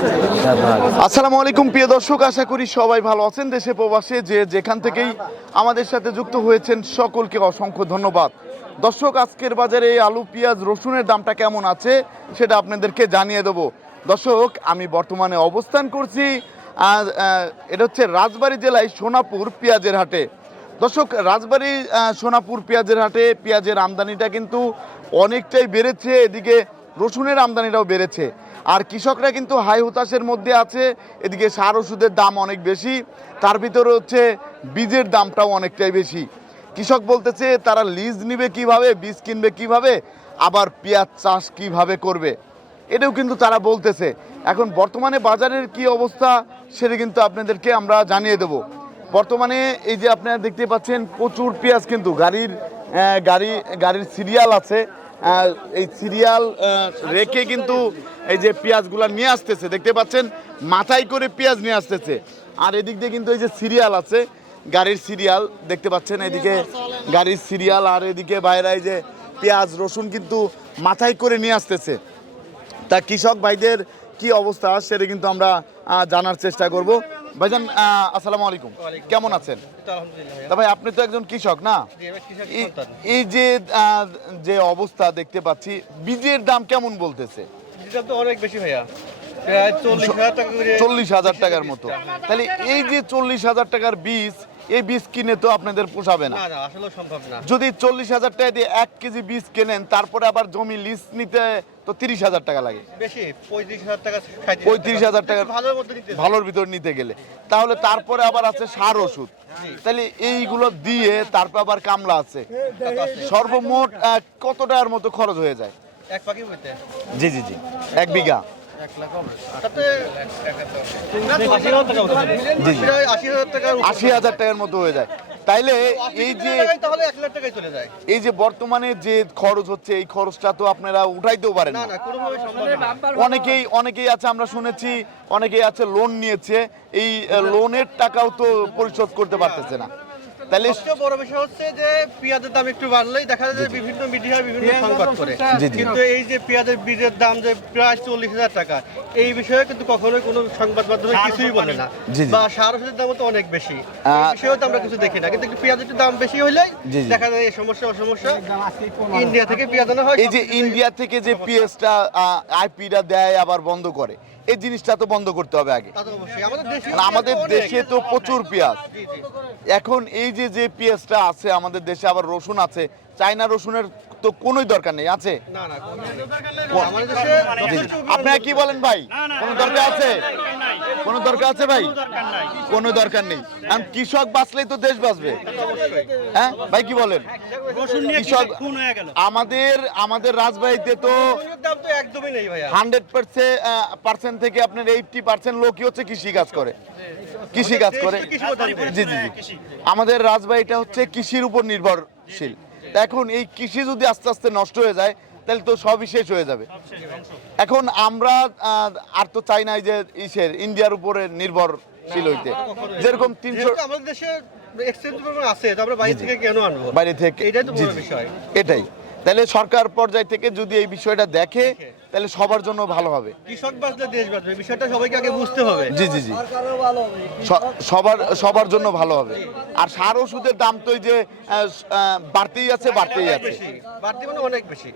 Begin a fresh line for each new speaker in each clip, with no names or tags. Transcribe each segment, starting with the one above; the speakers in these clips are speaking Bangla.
আসসালামু আলাইকুম, প্রিয় দর্শক, আশা করি সবাই ভালো আছেন দেশে প্রবাসে, যে যেখান থেকেই আমাদের সাথে যুক্ত হয়েছেন সকলকে অসংখ্য ধন্যবাদ। দর্শক, আজকের বাজারে এই আলু, পেঁয়াজ, রসুনের দামটা কেমন আছে সেটা আপনাদেরকে জানিয়ে দেবো। দর্শক, আমি বর্তমানে অবস্থান করছি এটা হচ্ছে রাজবাড়ী জেলায় সোনাপুর পেঁয়াজের হাটে। দর্শক, রাজবাড়ী সোনাপুর পেঁয়াজের হাটে পেঁয়াজের আমদানিটা কিন্তু অনেকটাই বেড়েছে, এদিকে রসুনের আমদানিটাও বেড়েছে। আর কৃষকরা কিন্তু হাই হতাশের মধ্যে আছে, এদিকে সার ওষুধের দাম অনেক বেশি, তার ভিতরে হচ্ছে বীজের দামটাও অনেকটাই বেশি। কৃষক বলতেছে, তারা লিজ নিবে কীভাবে, বীজ কিনবে কীভাবে, আবার পেঁয়াজ চাষ কীভাবে করবে? এটাও কিন্তু তারা বলতেছে। এখন বর্তমানে বাজারের কি অবস্থা, সেটা কিন্তু আপনাদেরকে আমরা জানিয়ে দেব। বর্তমানে এই যে আপনারা দেখতে পাচ্ছেন, প্রচুর পেঁয়াজ কিন্তু গাড়ির গাড়ি, গাড়ির সিরিয়াল আছে। এই সিরিয়াল রেখে কিন্তু এই যে পেঁয়াজগুলো নিয়ে আসতেছে, দেখতে পাচ্ছেন? মাথায় করে পেঁয়াজ নিয়ে আসতেছে। আর এদিক দিয়ে কিন্তু এই যে সিরিয়াল আছে, গাড়ির সিরিয়াল, দেখতে পাচ্ছেন? এদিকে গাড়ির সিরিয়াল, আর এদিকে বাইরে এই যে পেঁয়াজ, রসুন কিন্তু মাথায় করে নিয়ে আসতেছে। তা কৃষক ভাইদের কি অবস্থা? সেটা কিন্তু আমরা জানার চেষ্টা করব। ভাইজান আসসালামু আলাইকুম। কেমন আছেন? তা ভাই আপনি তো একজন কৃষক না? এই- যে যে অবস্থা দেখতে পাচ্ছি বীজের দাম কেমন বলতেছে?
অনেক বেশি ভাইয়া। চল্লিশ হাজার
টাকার মতো। তাহলে এই যে চল্লিশ হাজার টাকার বীজ এই বীজ কিনে তো আপনাদের পোষাবে না। যদি চল্লিশ হাজার টাকা দিয়ে এক কেজি বীজ কেনেন তারপরে আবার জমি লিজ নিতে তো তিরিশ হাজার টাকা লাগে।
বেশি পঁয়ত্রিশ হাজার টাকা ভালোর মধ্যে নিতে
ভালোর ভিতর নিতে গেলে। তাহলে তারপরে আবার আছে সার ওষুধ। তাহলে এইগুলো দিয়ে তারপর আবার কামলা আছে। সর্বমোট কত টাকার মতো খরচ হয়ে যায়? জি জি জি। এক বিঘা।
আশি হাজার
টাকার মতো হয়ে যায়। তাইলে এই যে
টাকায় তাহলে এক লাখ টাকায় চলে যায়।
এই যে বর্তমানে যে খরচ হচ্ছে এই খরচটা তো আপনারা উঠাইতেও পারেন
না
না।
না কোনোভাবে সম্ভব না।
অনেকেই অনেকেই আছে আমরা শুনেছি অনেকেই আছে লোন নিয়েছে। এই লোনের টাকাও তো পরিশোধ করতে পারতেছে না। তাহলে
সবচেয়ে বড় বিষয় হচ্ছে যে পেঁয়াজের দাম একটু বাড়লেই দেখা যায় যে বিভিন্ন মিডিয়া বিভিন্ন সংবাদ করে। কিন্তু এই যে পেঁয়াজের বীজের দাম যে প্রায় চল্লিশ হাজার টাকা এই বিষয়ে কিন্তু কখনোই কোনো সংবাদ মাধ্যমে কিছুই বলে না। বা সার ওষুধের দামও তো অনেক বেশি। এই বিষয়েও তো আমরা কিছু দেখি না। কিন্তু পেঁয়াজের একটু দাম বেশি
জি।
দেখা যায় এই সমস্যা অসমস্যা। ইন্ডিয়া থেকে পেঁয়াজ আনা হয়
এই যে ইন্ডিয়া থেকে যে পিএসটা আইপিটা দেয় আবার বন্ধ করে। এই জিনিসটা তো বন্ধ করতে হবে আগে।
আমাদের দেশে
কারণ আমাদের দেশে তো প্রচুর পেঁয়াজ। এখন এই যে যে পেঁয়াজটা আছে আমাদের দেশে আবার রসুন আছে। চায়না রসুনের তো কোনোই দরকার নেই আছে?
না না কোনো- আমাদের দেশে
জি, জি।
যথেষ্ট
আপনারা কি বলেন ভাই? কোন দরকার আছে? কোনো দরকার আছে ভাই? কোনো দরকার নেই। কারণ কৃষক বাঁচলেই তো দেশ বাঁচবে। হ্যাঁ? ভাই কি বলেন? কৃষক আমাদের আমাদের রাজবাড়িতে তো হান্ড্রেড পার্সেন্ট থেকে আপনার এইটটি পার্সেন্ট লোকই হচ্ছে কৃষি কাজ করে। কৃষি কাজ করে। জি জি জি। আমাদের রাজবাড়িটা হচ্ছে কৃষির উপর নির্ভরশীল। এখন এই কৃষি যদি আস্তে আস্তে নষ্ট হয়ে যায় তাহলে তো সবই শেষ হয়ে যাবে। এখন আমরা আর তো চাই নাই যে ইসের ইন্ডিয়ার উপরে নির্ভরশীল হইতে। যেরকম তিনশো
আমাদের দেশে আছে তারপরে বাইরে থেকে কেন আনব?
বাইরে থেকে
এটাই তো। বিষয়।
এটাই। তাহলে সরকার পর্যায় থেকে যদি এই বিষয়টা দেখে। তাহলে সবার জন্য ভালো হবে।
কৃষক বাঁচলে দেশ বাঁচবে বিষয়টা সবাইকে আগে বুঝতে হবে।
জি জি জি। সবার সবার জন্য ভালো হবে। আর সার ওষুধের দাম তো যে বাড়তেই আছে বাড়তেই আছে।
মানে অনেক বেশি।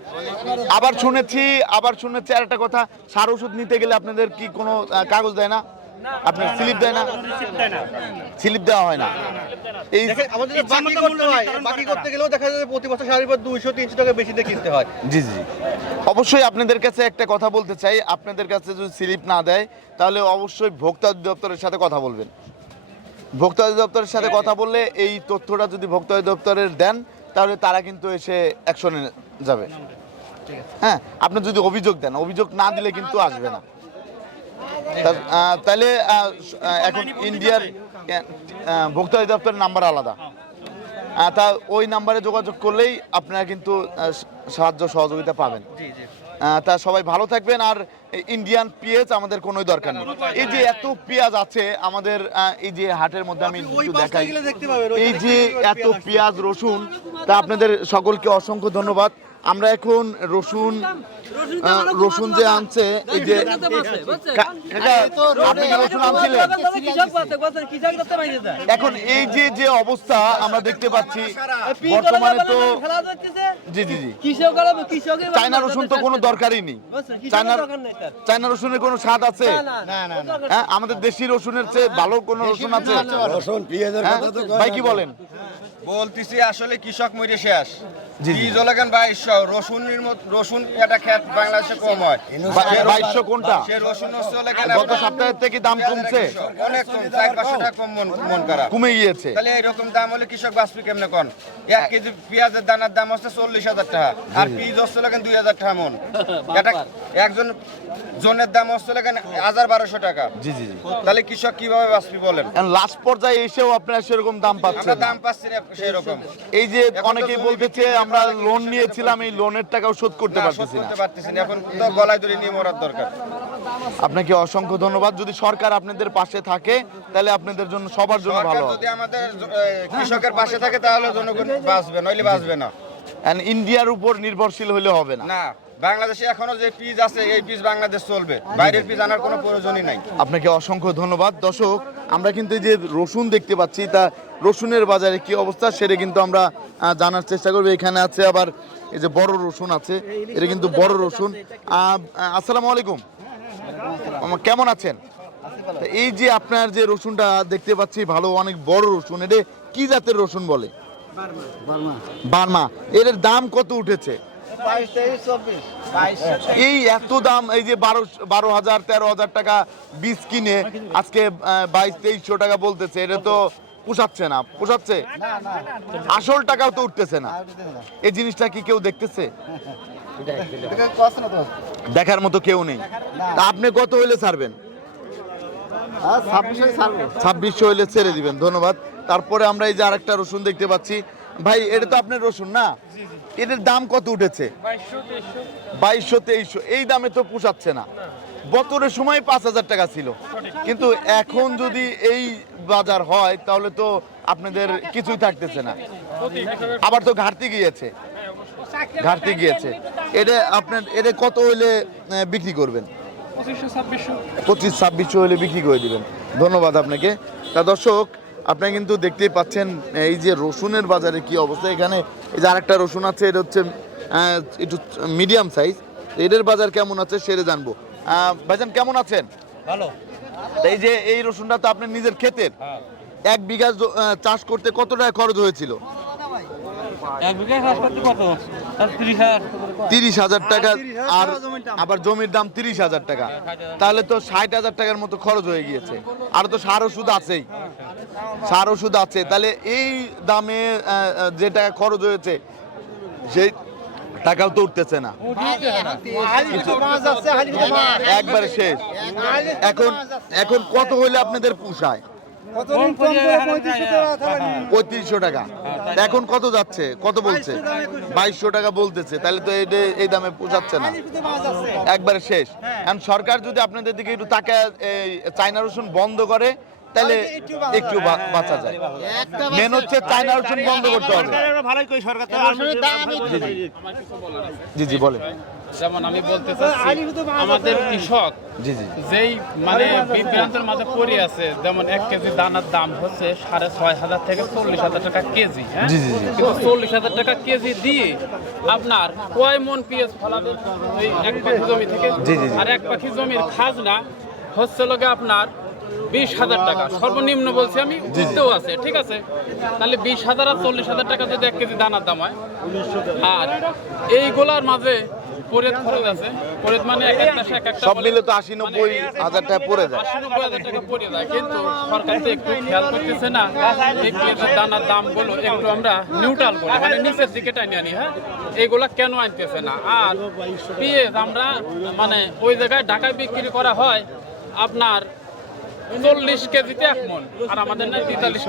আবার শুনেছি আবার শুনেছি আর একটা কথা সার ওষুধ নিতে গেলে আপনাদের কি কোনো কাগজ দেয় না? আপনার স্লিপ দেয় না? স্লিপ দেওয়া হয় না। এই
আমাদের বাকি করতে হয় বাকি করতে গেলেও দেখা যায় প্রতি বছর সাড়ে পর দুইশো তিনশো টাকা বেশি দিয়ে কিনতে হয়।
জি জি অবশ্যই আপনাদের কাছে একটা কথা বলতে চাই। আপনাদের কাছে যদি স্লিপ না দেয় তাহলে অবশ্যই ভোক্তা অধিদপ্তরের সাথে কথা বলবেন। ভোক্তা অধিদপ্তরের সাথে কথা বললে এই তথ্যটা যদি ভোক্তা অধিদপ্তরের দেন তাহলে তারা কিন্তু এসে অ্যাকশনে যাবে। হ্যাঁ আপনি যদি অভিযোগ দেন অভিযোগ না দিলে কিন্তু আসবে না। তাহলে এখন ইন্ডিয়ার ভোক্তা অধিদপ্তরের নাম্বার আলাদা। তা ওই নাম্বারে যোগাযোগ করলেই আপনারা কিন্তু সাহায্য সহযোগিতা পাবেন। তা সবাই ভালো থাকবেন আর ইন্ডিয়ান পেঁয়াজ আমাদের কোনো দরকার নেই। এই যে এত পেঁয়াজ আছে আমাদের এই যে হাটের মধ্যে আমি একটু দেখাই। এই যে এত
পেঁয়াজ
রসুন তা আপনাদের সকলকে অসংখ্য ধন্যবাদ। আমরা এখন রসুন রসুন যে আনছে এই যে এখন এই যে যে অবস্থা আমরা দেখতে পাচ্ছি বর্তমানে তো জি জি জি চায়না রসুন তো কোনো দরকারই নেই চায়না চায়না রসুনের কোনো স্বাদ আছে হ্যাঁ আমাদের দেশি রসুনের চেয়ে ভালো কোনো রসুন আছে
রসুন পেঁয়াজের
হ্যাঁ?
কথা তো
ভাই কি বলেন
বলতেছি আসলে কৃষক মরে শেষ। বীজ লাগান বাইশশো রসুন একটা খেত বাংলাদেশে কম হয়।
বাইশশো কোনটা?
সে রসুন হচ্ছে লাগান
গত সপ্তাহের থেকে দাম কমছে।
অনেক কম চার পাঁচশো টাকা কম মন করা
কমে গিয়েছে।
তাহলে এইরকম দাম হলে কৃষক বাঁচবে কেমনে কোন? এক কেজি পেঁয়াজের দানার দাম হচ্ছে চল্লিশ হাজার টাকা। আর পিস হচ্ছে লাগান দুই হাজার টাকা মন। এটা একজন জনের দাম হচ্ছে লাগান হাজার বারোশো টাকা।
জি জি জি।
তাহলে কৃষক কীভাবে বাঁচবে বলেন?
লাস্ট পর্যায়ে এসেও আপনারা সেরকম দাম
আমরা
পাচ্ছেন
দাম পাচ্ছি না সেই রকম
এই যে অনেকেই বলতেছে আমরা লোন নিয়েছিলাম এই লোনের টাকাও শোধ করতে পারতেছি না।
পারতেছি না। এখন তো গলায় ধরে নিয়ে মরার দরকার।
আপনাকে অসংখ্য ধন্যবাদ। যদি সরকার আপনাদের পাশে থাকে তাহলে আপনাদের জন্য সবার জন্য ভালো।
যদি আমাদের কৃষকের পাশে থাকে তাহলে জনগণ বাঁচবে নইলে বাঁচবে না।
ইন্ডিয়ার উপর নির্ভরশীল হলে হবে না।
না। বাংলাদেশে এখনও যে পিস আছে, এই পিস বাংলাদেশ চলবে। বাইরের পিস আনার কোনো প্রয়োজনই নাই।
আপনাকে অসংখ্য ধন্যবাদ। দর্শক, আমরা কিন্তু যে রসুন দেখতে পাচ্ছি, তা রসুনের বাজারে কি অবস্থা সেটা কিন্তু আমরা জানার চেষ্টা করব। এখানে আছে আবার এই যে বড় রসুন আছে, এটা কিন্তু বড় রসুন। আসসালামু আলাইকুম। কেমন আছেন? এই যে আপনার যে রসুনটা দেখতে পাচ্ছি, ভালো অনেক বড় রসুন, এটা কি জাতের রসুন বলে? বার্মা। এর দাম কত উঠেছে? এই এত দাম এই যে বারো বারো হাজার তেরো হাজার টাকা বীজ কিনে আজকে বাইশ তেইশশো টাকা বলতেছে এটা তো পোষাচ্ছে না পোষাচ্ছে? আসল টাকাও তো উঠতেছে না। এই জিনিসটা কি কেউ দেখতেছে? দেখার মতো কেউ নেই। আপনি কত হইলে ছাড়বেন? ছাব্বিশশো হইলে ছেড়ে দিবেন ধন্যবাদ। তারপরে আমরা এই যে আরেকটা রসুন দেখতে পাচ্ছি ভাই এটা তো আপনার রসুন না? এটার দাম কত উঠেছে? বাইশশো তেইশশো। এই দামে তো পোষাচ্ছে না। বছরের সময় পাঁচ হাজার টাকা ছিল। কিন্তু এখন যদি এই বাজার হয় তাহলে তো আপনাদের কিছুই থাকতেছে না। আবার তো ঘাটতি গিয়েছে। ঘাটতি গিয়েছে। এটা আপনার এটা কত হইলে বিক্রি করবেন? পঁচিশ ছাব্বিশশো হলে বিক্রি করে দিবেন। ধন্যবাদ আপনাকে। তা দর্শক আপনি কিন্তু দেখতেই পাচ্ছেন এই যে রসুনের বাজারে কি অবস্থা। এখানে এই যে আরেকটা রসুন আছে এটা হচ্ছে একটু মিডিয়াম সাইজ। এদের বাজার কেমন আছে সেরে জানব। আহ, ভাইজান কেমন আছেন?
ভালো।
এই যে এই রসুনটা তো আপনার নিজের ক্ষেতের। এক বিঘা চাষ করতে কত টাকা খরচ হয়েছিল
এক বিঘা চাষ করতে কত তার ত্রিশ হাজার।
হাজার টাকা আর আবার জমির দাম তিরিশ হাজার টাকা। তাহলে তো ষাট হাজার টাকার মতো খরচ হয়ে গিয়েছে। আর তো সার ওষুধ আছেই। সার ওষুধ আছে। তাহলে এই দামে যে টাকা খরচ হয়েছে সেই টাকাও তো উঠতেছে না। একবারে শেষ। এখন এখন কত হইলে আপনাদের পোষায়? পঁয়ত্রিশশো টাকা এখন কত যাচ্ছে? কত বলছে? বাইশশো টাকা বলতেছে তাহলে তো এই দামে পোষাচ্ছে না। একবারে শেষ। এখন সরকার যদি আপনাদের দিকে একটু এই চায়না রসুন বন্ধ করে তাহলে একটু বাঁচা যায়। মেন হচ্ছে চায়না রসুন বন্ধ করতে হবে।
ভালোই কই সরকার তো
জি জি বলে
যেমন আমি বলতে চাচ্ছি আমাদের কৃষক যেই মানে বিভ্রান্তের মাঝে পড়ে আছে যেমন এক কেজি দানার দাম হচ্ছে সাড়ে ছয় হাজার থেকে চল্লিশ হাজার টাকা কেজি হ্যাঁ। কিন্তু চল্লিশ হাজার টাকা কেজি দিয়ে আপনার কয় মন পেঁয়াজ ফলাবে ওই এক পাখি জমি থেকে। আর এক পাখি জমির খাজনা হচ্ছে লোকে আপনার বিশ হাজার টাকা। সর্বনিম্ন বলছি আমি বুঝতেও আছে ঠিক আছে? তাহলে বিশ হাজার আর চল্লিশ হাজার টাকা যদি এক কেজি দানার দাম হয় আর এইগুলার মাঝে খরচ আছে। মানে এক একটা এক একটা
সব মিলে তো আশি নব্বই হাজার টাকা পড়ে যায়।
আশি নব্বই হাজার টাকা পড়ে যায়। কিন্তু সরকার তো একটু খেয়াল করতেছে না এই পেঁয়াজের দানার দামগুলো একটু আমরা নিউট্রাল করে মানে নিচের দিকে আনি হ্যাঁ? এইগুলা কেন আনতেছে না? আর পেঁয়াজ আমরা মানে ওই জায়গায় ঢাকায় বিক্রি করা হয় আপনার চল্লিশ কেজিতে এক মন আর আমাদের না তেতাল্লিশ